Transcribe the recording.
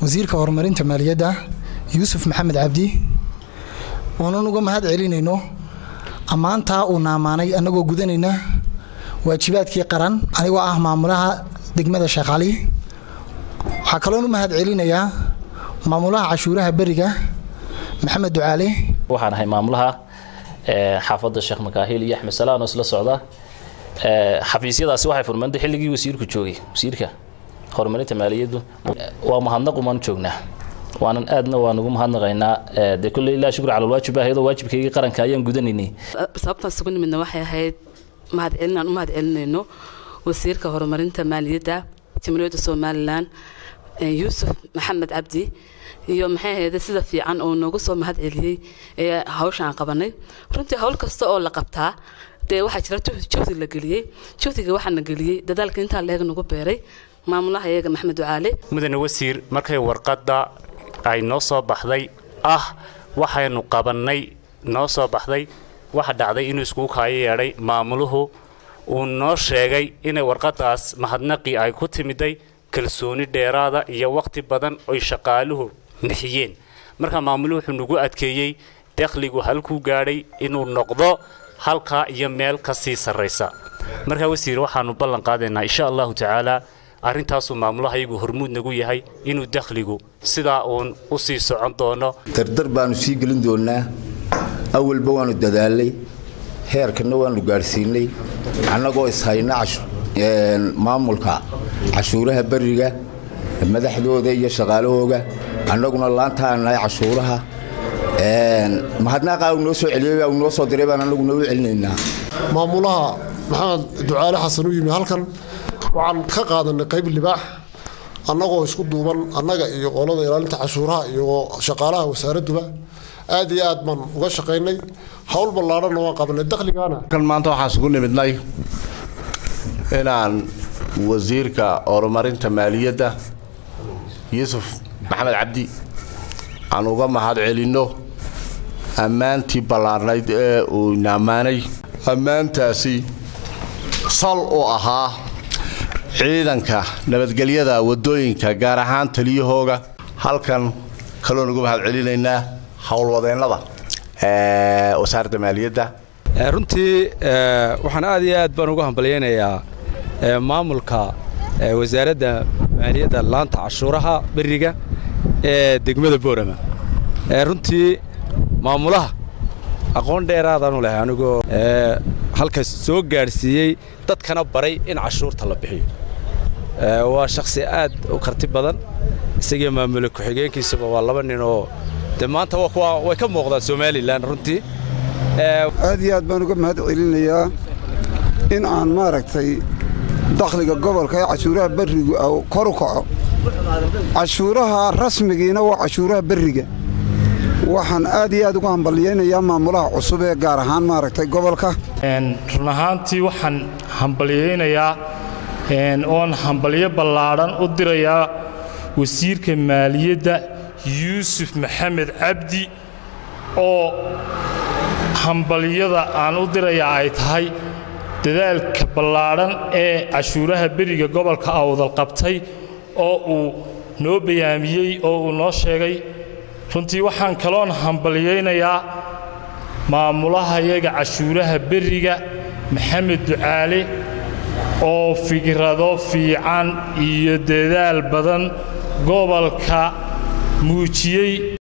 wasiirka horumarinta maaliyadda Yuusuf Maxamed Cabdi waxaan uga mahad celinayno amaanta uu naamaanay anagoo gudanayna waajibaadkii qaran anigoo ah maamulaha degmada Sheekh Ali waxa kale oo mahad celinayaa maamulaha cashuuraha bariga Maxamed Ducaale waxaan ahay maamulaha xaafadda Sheekh Makaahil iyo Axmed Salaan oo isla socda xafiisyadaasi waxay furmaantay xilligii wasiirku joogay wasiirka horumarinta maaliyaddu waa mahadnaq umaan joognaa waanan aadna waan ugu mahadnaqaynaa de kulli ilaa shukr cala alwaajib ahaydo waajibkayga qaranka ayaan gudanaynay sababta sugan midna waxay ahayd mahad celinayno wasiirka horumarinta maaliyadda Jamhuuriyadda Soomaaliland Yuusuf Maxamed Cabdi iyo maxay ahayd sida fiican oo noogu soo mahad celiyay ee hawshan qabanay runtii hawl kasta oo la qabtaa de waxa jira juhdi la galiyay juhdiga waxa la galiyay dadaalka inta la eeg nagu beeray maamulaha iyaga Maxamed Ducaale mudane wasiir markay warqadda ay noo soo baxday waxaynu qabanay noo soo baxday waxa dhacday inuu isku yeedhay maamuluhu uu noo sheegay in warqadaas mahadnaqi ay ku timiday kalsooni dheeraada iyo waqti badan oo shaqaaluhu bixiyeen marka maamuluhu wuxuu nagu adkeeyay dakhligu halkuu gaadhay inuu noqdo halka iyo meel ka sii sareysa marka wasiir waxaanu ballan qaadaynaa insha Allah ta'ala arrintaas uu maamulaha iyagu hormuud nagu yahay inuu dakhligu sida uu u sii socon doono dardar baanu sii gelin doonaa awalba waanu dadaalay heerkana waanu gaarsiinay annagoo ishayna maamulka cashuuraha bariga madaxdooda iyo shaqaalahooga annaguna laantaanay cashuuraha mahadnaqa uu noo soo celiyay uu noo soo diray baan annaguna u celinaynaa maamulaha Maxamed Ducaale Xasan uu yimi halkan waxaan ka qaadanay qayb libaax annagoo isku duuban annaga iyo qolada ilaalinta cashuuraha iyo shaqaalaha wasaaradduba aad iyo aad baan uga shaqeynay hawl ballaaran oo qabanay dakhligana kan maanta waxaan isugu nimidnay inaan wasiirka horumarinta maaliyadda Yuusuf Maxamed Cabdi aan uga mahad celino ammaantii ballaarnayd ee uu naamaanay ammaantaasi sal oo ahaa ciidanka nabadgelyada wadooyinka gaar ahaan taliyahooga halkan kaloon ugu mahad celinaynaa hawlwadeennada wasaaradda maaliyadda runtii waxaan aad iyo aad baan uga hambaleynayaa maamulka wasaaradda maaliyadda laanta cashuuraha bariga ee degmada Boorama runtii maamulaha aqoon dheeraad aanu leeyahay anigoo halkaas soo gaarsiiyay dadkana baray in cashuurta la bixiyo waa shakhsi aad u karti badan isaga maamulka ku xigeenkiisa waa laba nin oo maanta way ka muuqdaan Soomaaliland runtii aad iyo aad baan uga mahad celinayaa in aan maaragtay dakhliga gobolka ee cashuuraha bariga kor u kaco cashuuraha rasmigiina waa cashuuraha bariga waxaan aad iyo aad uga hambaliyeynayaa maamulaha cusub ee gaar ahaan maaragtay gobolka run ahaantii waxaan hambaliyeynayaa oon hambaliyo ballaaran u dirayaa wasiirka maaliyadda Yuusuf Maxamed Cabdi oo hambaliyada aan u dirayaa ay tahay dadaalka ballaaran ee cashuuraha bariga gobolka Awdal qabtay oo uu noo bayaamiyay oo uu noo sheegay runtii waxaan kaloon hambaliyeynayaa maamulaha iyaga cashuuraha bariga Maxamed Ducaale oo fikrado fiican iyo dadaal badan gobolka muujiyay